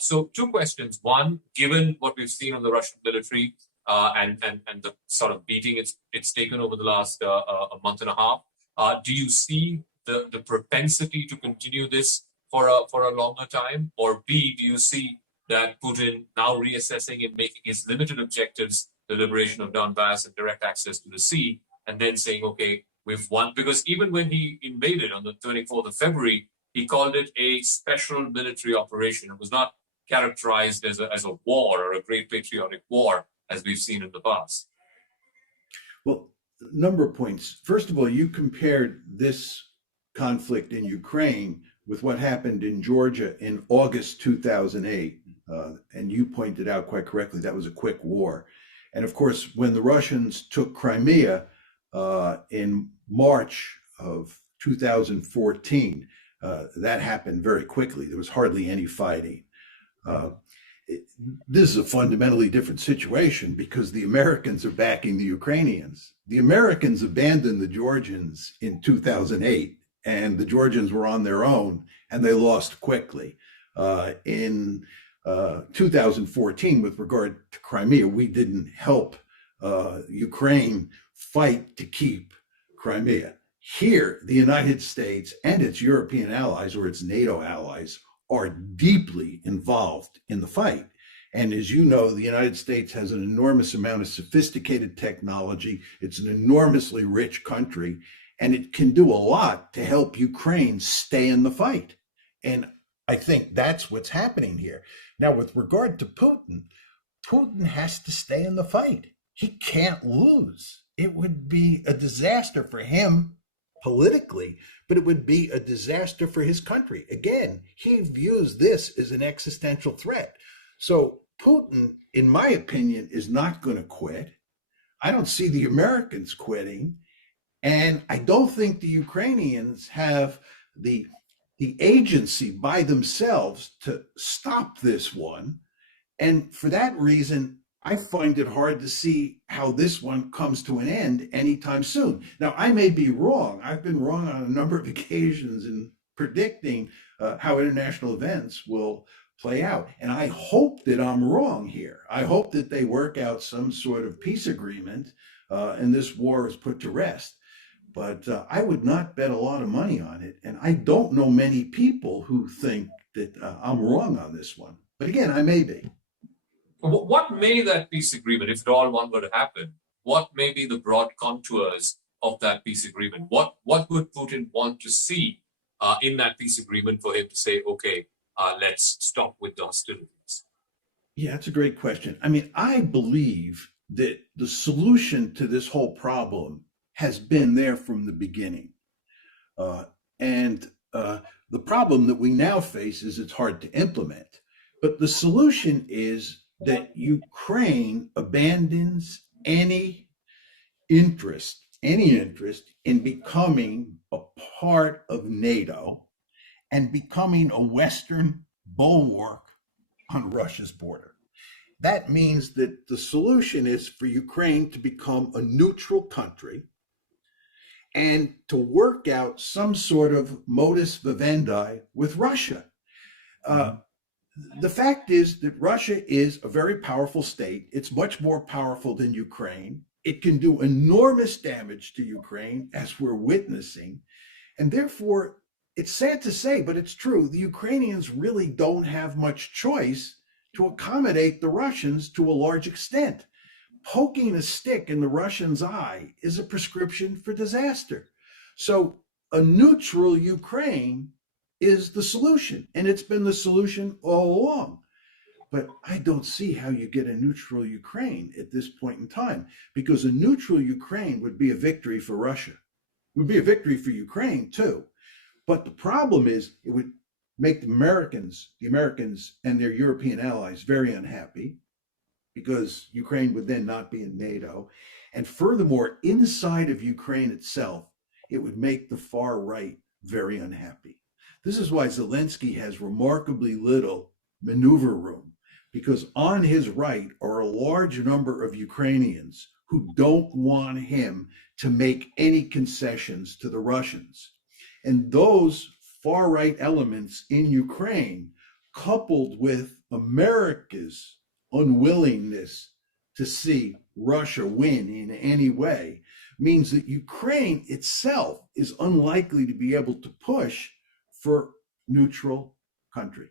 So two questions. One, given what we've seen on the Russian military and the sort of beating it's taken over the last a month and a half, do you see the propensity to continue this for a longer time? Or B, do you see that Putin now reassessing and making his limited objectives, the liberation of Donbass and direct access to the sea, and then saying, okay, we've won? Because even when he invaded on the 24th of February, he called it a special military operation. It was not characterized as a war or a great patriotic war as we've seen in the past. Well, a number of points. First of all, you compared this conflict in Ukraine with what happened in Georgia in August 2008. And you pointed out quite correctly that was a quick war. And of course, when the Russians took Crimea in March of 2014, that happened very quickly. There was hardly any fighting. This is a fundamentally different situation because the Americans are backing the Ukrainians. The Americans abandoned the Georgians in 2008, and the Georgians were on their own, and they lost quickly. In 2014, with regard to Crimea, we didn't help Ukraine fight to keep Crimea. Here, the United States and its European allies, or its NATO allies, are deeply involved in the fight. And as you know, the United States has an enormous amount of sophisticated technology. It's an enormously rich country, and it can do a lot to help Ukraine stay in the fight. And I think that's what's happening here. Now, with regard to Putin, Putin has to stay in the fight. He can't lose. It would be a disaster for him politically, but it would be a disaster for his country. Again, he views this as an existential threat. So Putin, in my opinion, is not going to quit. I don't see the Americans quitting. And I don't think the Ukrainians have the agency by themselves to stop this one. And for that reason, I find it hard to see how this one comes to an end anytime soon. Now, I may be wrong. I've been wrong on a number of occasions in predicting how international events will play out. And I hope that I'm wrong here. I hope that they work out some sort of peace agreement and this war is put to rest. But I would not bet a lot of money on it. And I don't know many people who think that I'm wrong on this one. But again, I may be. What may that peace agreement, if at all one were to happen, what may be the broad contours of that peace agreement? What would Putin want to see in that peace agreement for him to say, okay, let's stop with the hostilities? Yeah, that's a great question. I mean, I believe that the solution to this whole problem has been there from the beginning. And the problem that we now face is it's hard to implement. But the solution is that Ukraine abandons any interest in becoming a part of NATO and becoming a Western bulwark on Russia's border. That means that the solution is for Ukraine to become a neutral country and to work out some sort of modus vivendi with Russia. The fact is that Russia is a very powerful state. It's much more powerful than Ukraine. It can do enormous damage to Ukraine, as we're witnessing. And therefore, it's sad to say, but it's true, the Ukrainians really don't have much choice to accommodate the Russians to a large extent. Poking a stick in the Russians' eye is a prescription for disaster. So a neutral Ukraine is the solution, and it's been the solution all along. But I don't see how you get a neutral Ukraine at this point in time, because a neutral Ukraine would be a victory for Russia. It would be a victory for Ukraine too. But the problem is it would make the Americans and their European allies very unhappy, because Ukraine would then not be in NATO. And furthermore, inside of Ukraine itself, it would make the far right very unhappy. This is why Zelensky has remarkably little maneuver room, because on his right are a large number of Ukrainians who don't want him to make any concessions to the Russians. And those far right elements in Ukraine coupled with America's unwillingness to see Russia win in any way, means that Ukraine itself is unlikely to be able to push for neutral country.